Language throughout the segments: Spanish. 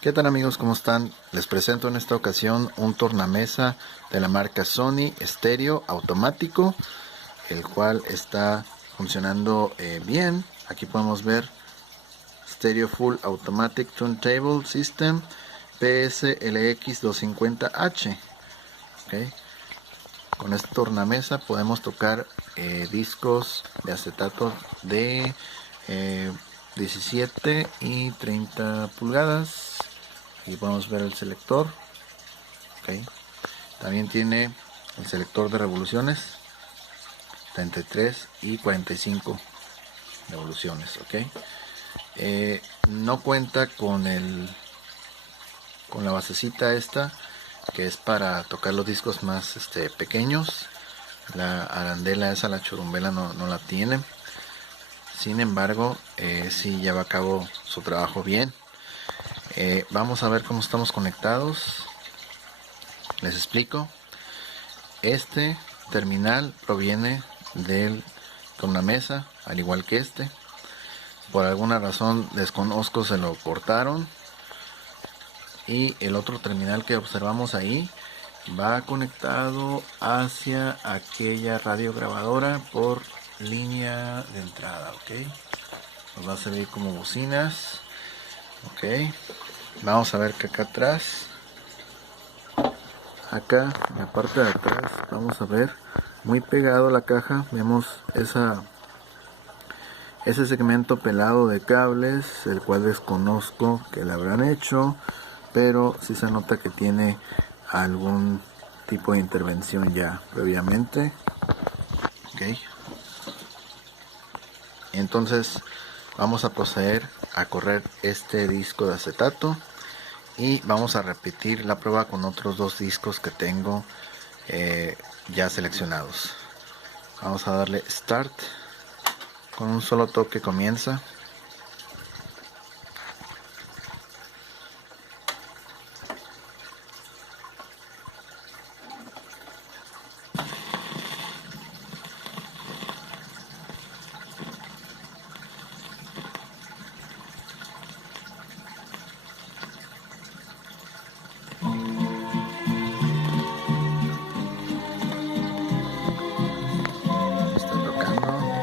¿Qué tal amigos? ¿Cómo están? Les presento en esta ocasión un tornamesa de la marca Sony estéreo automático, el cual está funcionando bien. Aquí podemos ver Stereo Full Automatic Turntable System PSLX 250H. ¿Okay? Con este tornamesa podemos tocar discos de acetato de 17 y 30 pulgadas. Aquí podemos ver el selector. Okay. También tiene el selector de revoluciones 33 y 45 revoluciones. Okay. No cuenta con la basecita esta, que es para tocar los discos más pequeños. La arandela esa, la churumbela, no la tiene. Sin embargo, sí lleva a cabo su trabajo bien. Vamos a ver cómo estamos conectados. Les explico. Este terminal proviene del tornamesa, al igual que este. Por alguna razón desconozco, se lo cortaron. Y el otro terminal que observamos ahí va conectado hacia aquella radiograbadora por línea de entrada. Ok, nos va a servir como bocinas. Ok, vamos a ver que acá atrás, acá en la parte de atrás, vamos a ver muy pegado a la caja, vemos ese segmento pelado de cables, el cual desconozco que le habrán hecho, pero sí se nota que tiene algún tipo de intervención ya previamente. Okay. Entonces vamos a proceder a correr este disco de acetato y vamos a repetir la prueba con otros dos discos que tengo ya seleccionados. Vamos a darle start. Con un solo toque comienza. Está tocando.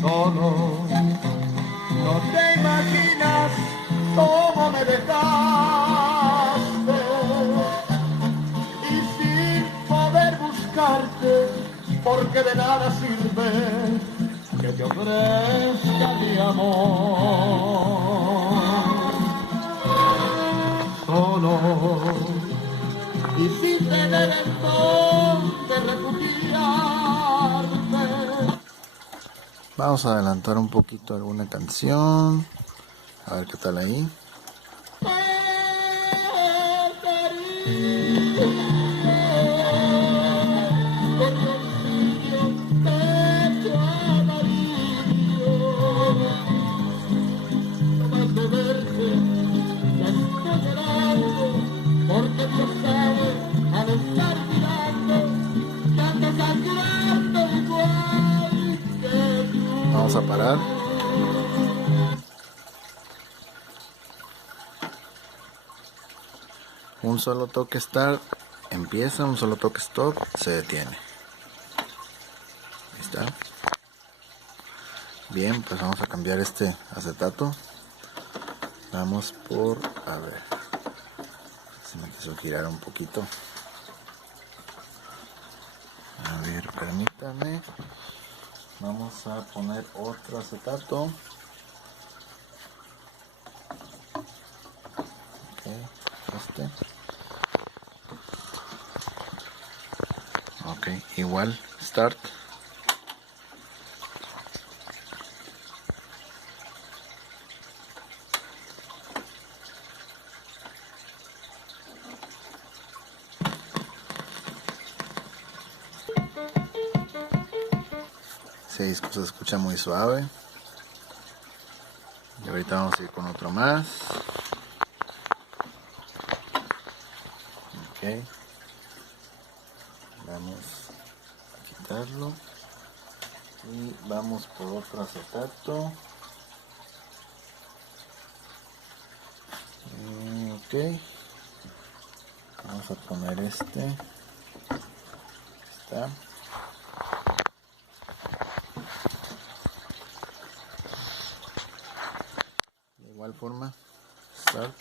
Solo no te imaginas cómo me dejaste y sin poder buscarte, porque de nada sirve que te ofrezca mi amor. Solo y sin tener en dónde refugiarte. Vamos a adelantar un poquito alguna canción. A ver qué tal ahí. Vamos a parar. Un solo toque start empieza, un solo toque stop se detiene. Ahí está. Bien, pues vamos a cambiar este acetato. Vamos por, a ver, se me quiso girar un poquito. A ver, permítame. Vamos a poner otro acetato. Ok, este. Ok, igual, start. Ese disco se escucha muy suave. Y ahorita vamos a ir con otro más. Ok, vamos a quitarlo y vamos por otro acetato. Ok, vamos a poner este. Está. De igual forma, start.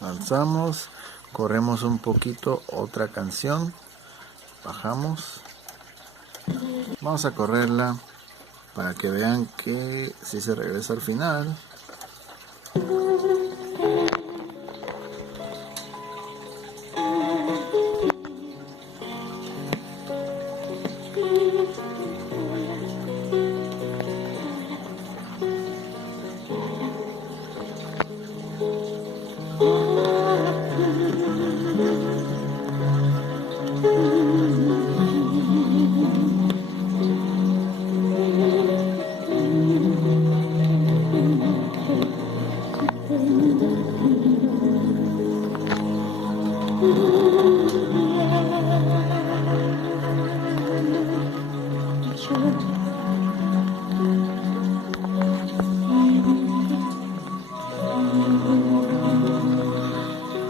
Avanzamos, corremos un poquito otra canción, bajamos, vamos a correrla para que vean que si se regresa al final.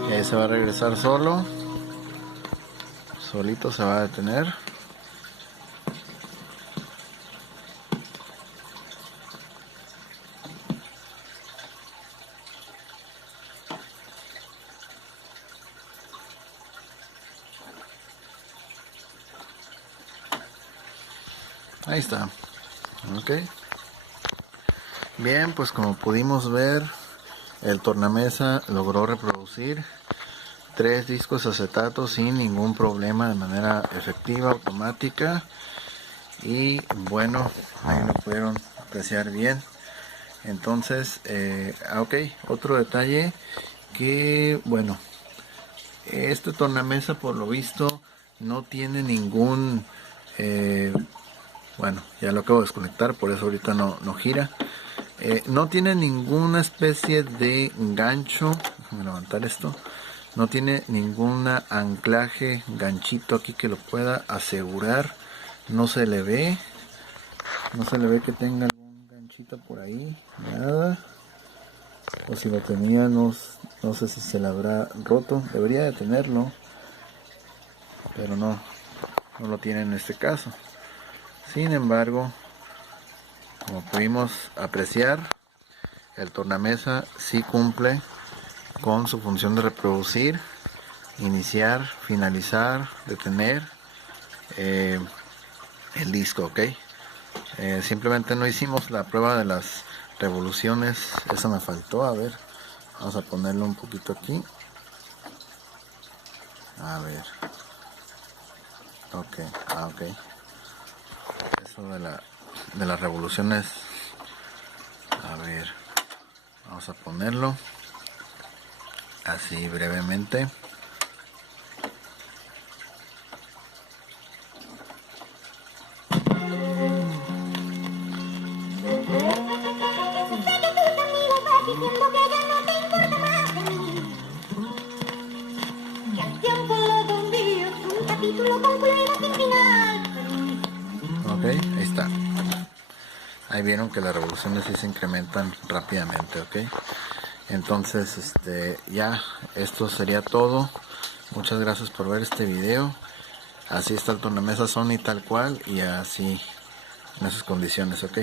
Y ahí se va a regresar solo, solito se va a detener. Ahí está. Ok. Bien, pues como pudimos ver, el tornamesa logró reproducir 3 discos acetatos sin ningún problema, de manera efectiva, automática. Y bueno, ahí lo pudieron apreciar bien. Entonces, ok, otro detalle que, bueno, este tornamesa por lo visto no tiene ningún, bueno, ya lo acabo de desconectar, por eso ahorita no gira. No tiene ninguna especie de gancho, déjame levantar esto. No tiene ningún anclaje, ganchito aquí que lo pueda asegurar. No se le ve que tenga algún ganchito por ahí, nada. O si lo tenía, no sé si se le habrá roto. Debería de tenerlo, pero no lo tiene en este caso. Sin embargo, como pudimos apreciar, el tornamesa sí cumple con su función de reproducir, iniciar, finalizar, detener el disco, ok. Simplemente no hicimos la prueba de las revoluciones, eso me faltó. A ver, vamos a ponerlo un poquito aquí, a ver. Ok, ok, eso de las revoluciones, a ver, vamos a ponerlo así brevemente. Ok, ahí está. Ahí vieron que las revoluciones sí se incrementan rápidamente, ok. Entonces ya esto sería todo. Muchas gracias por ver este video. Así está el tornamesa Sony tal cual y así en esas condiciones, ok.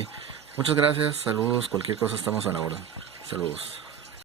Muchas gracias, saludos, cualquier cosa estamos a la orden. Saludos.